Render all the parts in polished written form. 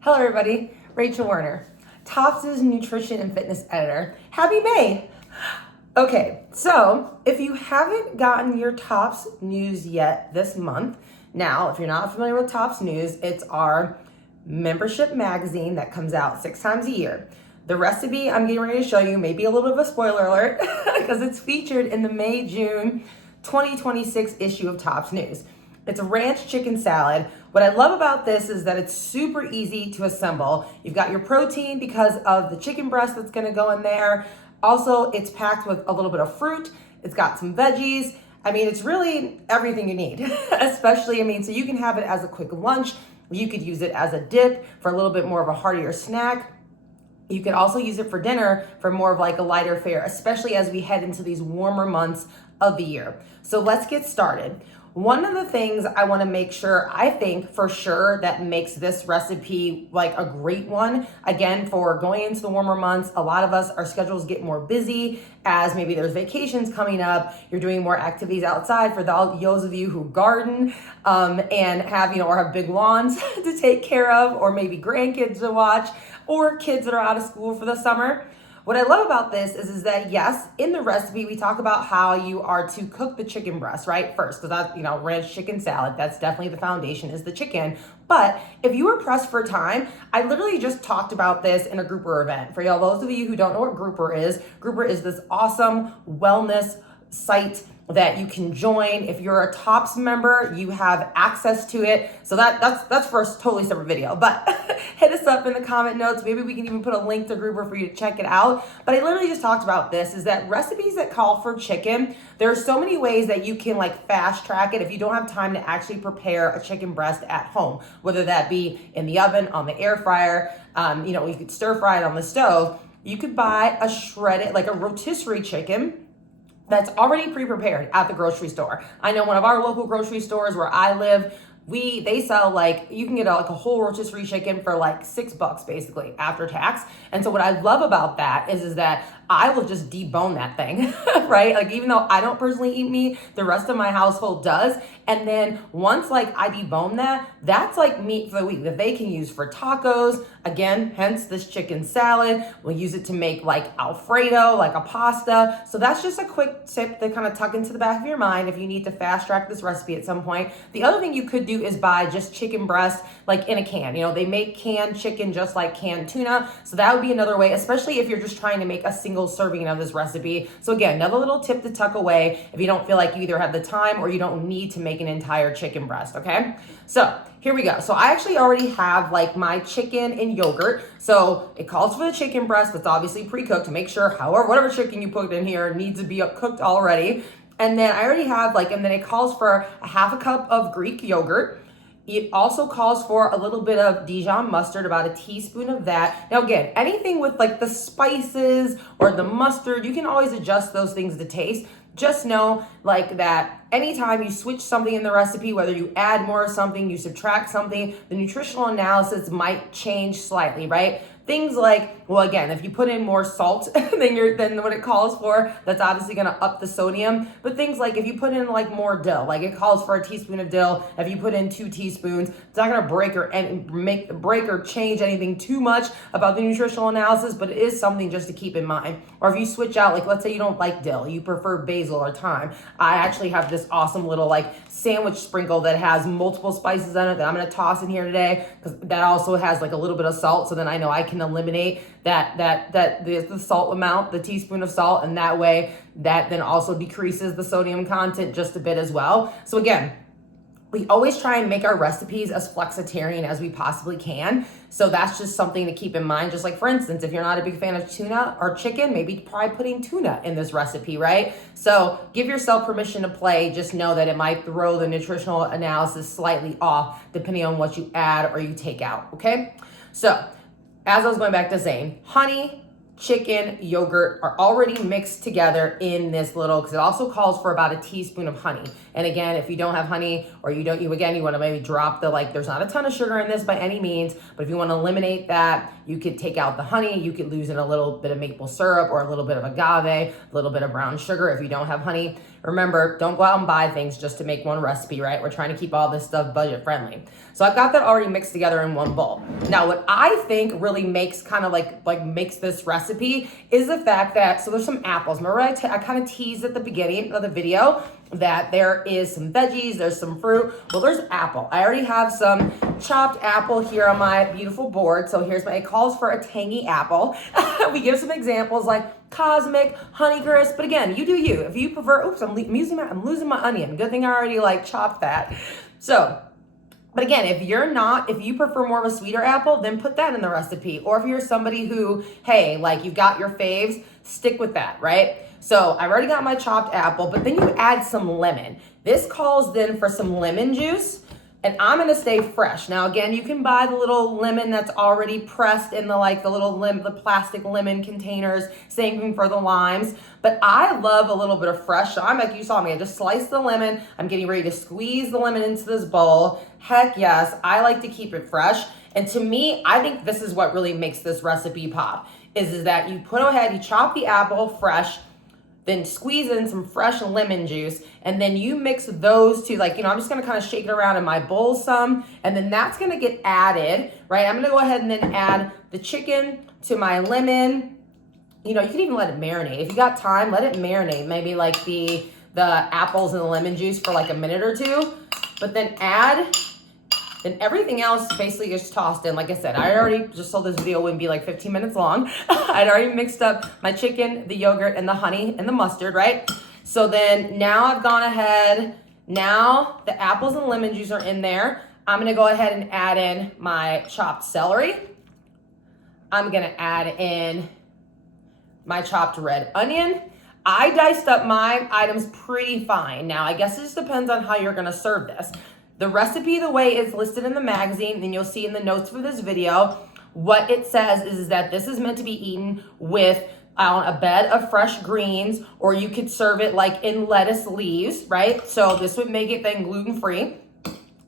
Hello everybody, Rachel Werner, Tops's nutrition and fitness editor. Happy May! Okay, so if you haven't gotten your Tops news yet this month, now if you're not familiar with Tops news, it's our membership magazine that comes out 6 times a year. The recipe I'm getting ready to show you may be a little bit of a spoiler alert because it's featured in the May-June 2026 issue of Tops News. It's a ranch chicken salad. What I love about this is that it's super easy to assemble. You've got your protein because of the chicken breast that's gonna go in there. Also, it's packed with a little bit of fruit. It's got some veggies. I mean, it's really everything you need, especially, so you can have it as a quick lunch. You could use it as a dip for a little bit more of a heartier snack. You can also use it for dinner for more of like a lighter fare, especially as we head into these warmer months of the year. So let's get started. One of the things I want to make sure, I think for sure, that makes this recipe like a great one, again, for going into the warmer months, a lot of us, our schedules get more busy as maybe there's vacations coming up, you're doing more activities outside for those of you who garden and have, or have big lawns to take care of, or maybe grandkids to watch, or kids that are out of school for the summer. What I love about this is that, yes, in the recipe, we talk about how you are to cook the chicken breast, right? First, because that's, ranch chicken salad, that's definitely the foundation is the chicken. But if you were pressed for time, I literally just talked about this in a grouper event. For y'all, those of you who don't know what grouper is this awesome wellness site that you can join. If you're a Tops member, you have access to it. So that's for a totally separate video, but hit us up in the comment notes. Maybe we can even put a link to Grouper for you to check it out. But I literally just talked about this, is that recipes that call for chicken, there are so many ways that you can like fast track it if you don't have time to actually prepare a chicken breast at home, whether that be in the oven, on the air fryer, you could stir fry it on the stove. You could buy a shredded, like a rotisserie chicken that's already pre-prepared at the grocery store. I know one of our local grocery stores where I live, they sell you can get a whole rotisserie chicken for like $6 basically after tax. And so what I love about that is that I will just debone that thing, right? Like, even though I don't personally eat meat, the rest of my household does. And then once I debone that, that's like meat for the week that they can use for tacos. Again, hence this chicken salad. We'll use it to make like Alfredo, like a pasta. So that's just a quick tip to kind of tuck into the back of your mind if you need to fast track this recipe at some point. The other thing you could do is buy just chicken breast like in a can. They make canned chicken just like canned tuna. So that would be another way, especially if you're just trying to make a single serving of this recipe. So again, another little tip to tuck away if you don't feel like you either have the time or you don't need to make an entire chicken breast, okay? So here we go. So I actually already have like my chicken and yogurt. So it calls for the chicken breast that's obviously pre-cooked to make sure whatever chicken you put in here needs to be cooked already. And then I already have and then it calls for a half a cup of Greek yogurt. It also calls for a little bit of Dijon mustard, about a teaspoon of that. Now again, anything with like the spices or the mustard, you can always adjust those things to taste. Just know that anytime you switch something in the recipe, whether you add more of something, you subtract something, the nutritional analysis might change slightly, right? Things like, well, again, if you put in more salt than what it calls for, that's obviously going to up the sodium. But things like if you put in like more dill, like it calls for a teaspoon of dill. If you put in 2 teaspoons, it's not going to break or change anything too much about the nutritional analysis, but it is something just to keep in mind. Or if you switch out, like let's say you don't like dill, you prefer basil or thyme. I actually have this awesome little sandwich sprinkle that has multiple spices in it that I'm going to toss in here today, because that also has like a little bit of salt. So then I know I can eliminate the salt amount, the teaspoon of salt, and that way that then also decreases the sodium content just a bit as well. So again, we always try and make our recipes as flexitarian as we possibly can. So that's just something to keep in mind. Just like, for instance, if you're not a big fan of tuna or chicken, maybe try putting tuna in this recipe, right? So give yourself permission to play. Just know that it might throw the nutritional analysis slightly off depending on what you add or you take out, okay? So as I was going back to saying, honey, chicken, yogurt are already mixed together in this little, because it also calls for about a teaspoon of honey. And again, if you don't have honey, or you want to maybe drop there's not a ton of sugar in this by any means, but if you want to eliminate that, you could take out the honey, you could lose in a little bit of maple syrup or a little bit of agave, a little bit of brown sugar if you don't have honey. remember, don't go out and buy things just to make one recipe, right? We're trying to keep all this stuff budget friendly. So I've got that already mixed together in one bowl. Now, what I think really makes kind of like makes this recipe is the fact that, so there's some apples. Remember I kind of teased at the beginning of the video that there is some veggies, there's some fruit. Well, there's apple. I already have some chopped apple here on my beautiful board. So here's it calls for a tangy apple. We give some examples like cosmic, Honeycrisp, but again, you do you. If you prefer, oops, I'm losing my onion. Good thing I already like chopped that. So, but again, if you prefer more of a sweeter apple, then put that in the recipe. Or if you're somebody who, hey, like you've got your faves, stick with that, right? So I've already got my chopped apple, but then you add some lemon. This calls then for some lemon juice, and I'm gonna stay fresh. Now again, you can buy the little lemon that's already pressed in the plastic lemon containers, same thing for the limes. But I love a little bit of fresh, so I'm like you saw me, I just sliced the lemon. I'm getting ready to squeeze the lemon into this bowl. Heck yes, I like to keep it fresh. And to me, I think this is what really makes this recipe pop, is that you chop the apple fresh, then squeeze in some fresh lemon juice, and then you mix those two, I'm just gonna kind of shake it around in my bowl some, and then that's gonna get added, right? I'm gonna go ahead and then add the chicken to my lemon. You can even let it marinate. If you got time, let it marinate, maybe like the apples and the lemon juice for like a minute or two, but then everything else basically is tossed in. Like I said, I already, just so this video wouldn't be like 15 minutes long, I'd already mixed up my chicken, the yogurt, and the honey, and the mustard, right? So then now I've gone ahead, now the apples and lemon juice are in there. I'm gonna go ahead and add in my chopped celery. I'm gonna add in my chopped red onion. I diced up my items pretty fine. Now, I guess it just depends on how you're gonna serve this. The recipe, the way it's listed in the magazine, and you'll see in the notes for this video, what it says is that this is meant to be eaten with on a bed of fresh greens, or you could serve it like in lettuce leaves, right? So this would make it then gluten-free.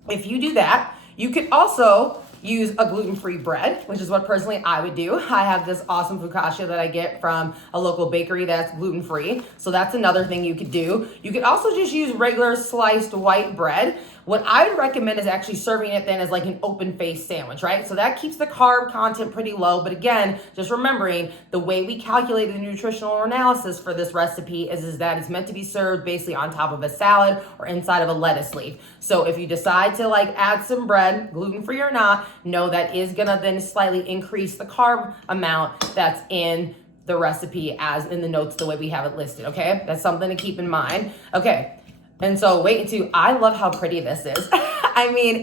If you do that, you could also use a gluten-free bread, which is what personally I would do. I have this awesome focaccia that I get from a local bakery that's gluten-free. So that's another thing you could do. You could also just use regular sliced white bread. What I would recommend is actually serving it then as like an open-faced sandwich, right? So that keeps the carb content pretty low. But again, just remembering the way we calculated the nutritional analysis for this recipe is that it's meant to be served basically on top of a salad or inside of a lettuce leaf. So if you decide to like add some bread, gluten-free or not, know that is gonna then slightly increase the carb amount that's in the recipe as in the notes the way we have it listed, okay? That's something to keep in mind. Okay. And so I love how pretty this is. I mean,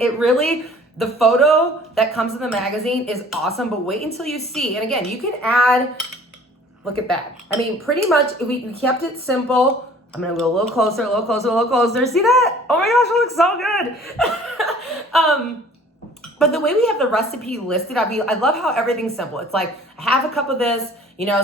the photo that comes in the magazine is awesome, but wait until you see. And again, you can add, look at that. I mean, pretty much we kept it simple. I'm gonna go a little closer. See that? Oh my gosh, it looks so good. But the way we have the recipe listed, I love how everything's simple. It's like I have a cup of this,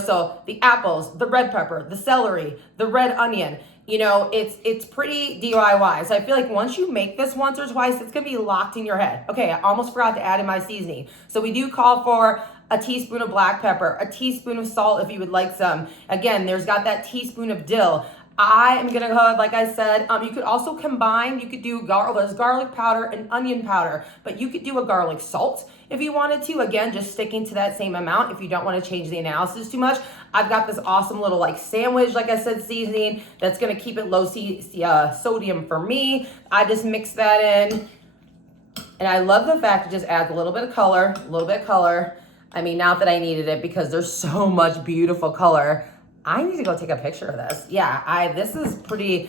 so the apples, the red pepper, the celery, the red onion, it's pretty DIY. So I feel like once you make this once or twice, it's gonna be locked in your head. Okay, I almost forgot to add in my seasoning. So we do call for a teaspoon of black pepper, a teaspoon of salt if you would like some. Again, there's got that teaspoon of dill. I am gonna go, like I said, you could also combine, you could do there's garlic powder and onion powder, but you could do a garlic salt if you wanted to. Again, just sticking to that same amount if you don't want to change the analysis too much. I've got this awesome little like sandwich, like I said, seasoning that's gonna keep it low sodium for me. I just mix that in, and I love the fact it just adds a little bit of color, I mean, not that I needed it because there's so much beautiful color. I need to go take a picture of this. Yeah, I'm pretty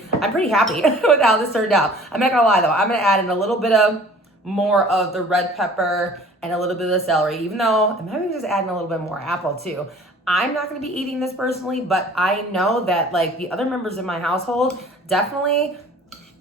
happy with how this turned out. I'm not gonna lie though, I'm gonna add in a little bit of more of the red pepper and a little bit of the celery, even though I'm maybe just adding a little bit more apple too. I'm not gonna be eating this personally, but I know that like the other members in my household definitely,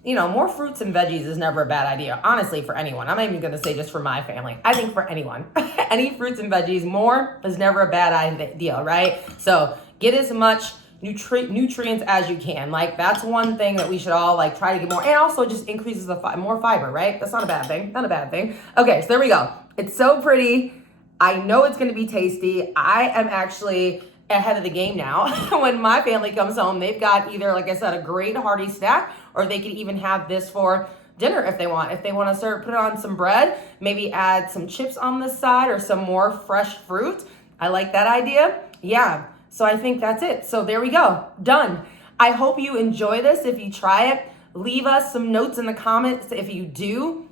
more fruits and veggies is never a bad idea, honestly, for anyone. I'm not even gonna say just for my family. I think for anyone, any fruits and veggies, more is never a bad idea, right? So get as much nutrients as you can. Like that's one thing that we should all like try to get more, and also just increases the more fiber, right? That's not a bad thing. Okay, so there we go. It's so pretty. I know it's gonna be tasty. I am actually ahead of the game now. When my family comes home, they've got either, like I said, a great hearty snack, or they could even have this for dinner if they want. If they want to put on some bread, maybe add some chips on the side or some more fresh fruit. I like that idea. Yeah, so I think that's it. So there we go, done. I hope you enjoy this. If you try it, leave us some notes in the comments if you do,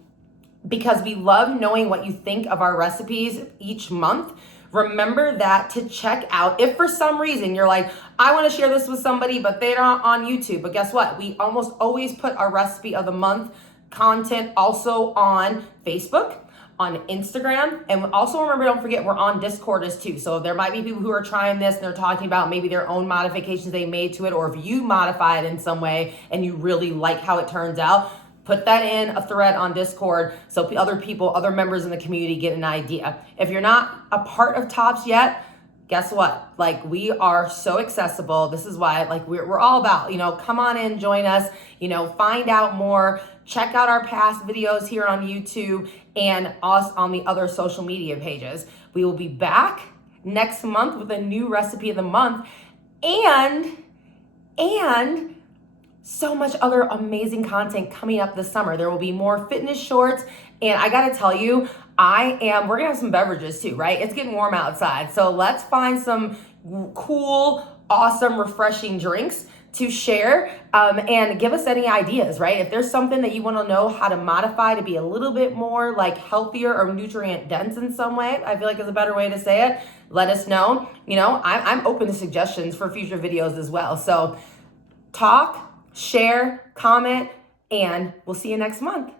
because we love knowing what you think of our recipes each month. Remember that to check out, if for some reason you're like, I want to share this with somebody, but they're not on YouTube. But guess what? We almost always put our recipe of the month content also on Facebook, on Instagram, and also remember, don't forget, we're on Discord as too. So there might be people who are trying this and they're talking about maybe their own modifications they made to it, or if you modify it in some way and you really like how it turns out, put that in a thread on Discord so other people, other members in the community get an idea. If you're not a part of Tops yet, guess what? Like, we are so accessible. This is why, like, we're all about, come on in, join us, find out more, check out our past videos here on YouTube and us on the other social media pages. We will be back next month with a new recipe of the month and so much other amazing content coming up this summer. There will be more fitness shorts, and I gotta tell you, we're gonna have some beverages too, right? It's getting warm outside, so let's find some cool, awesome, refreshing drinks to share, and give us any ideas, right? If there's something that you wanna know how to modify to be a little bit more like healthier or nutrient dense in some way, I feel like is a better way to say it, let us know. I'm open to suggestions for future videos as well. So talk, share, comment, and we'll see you next month.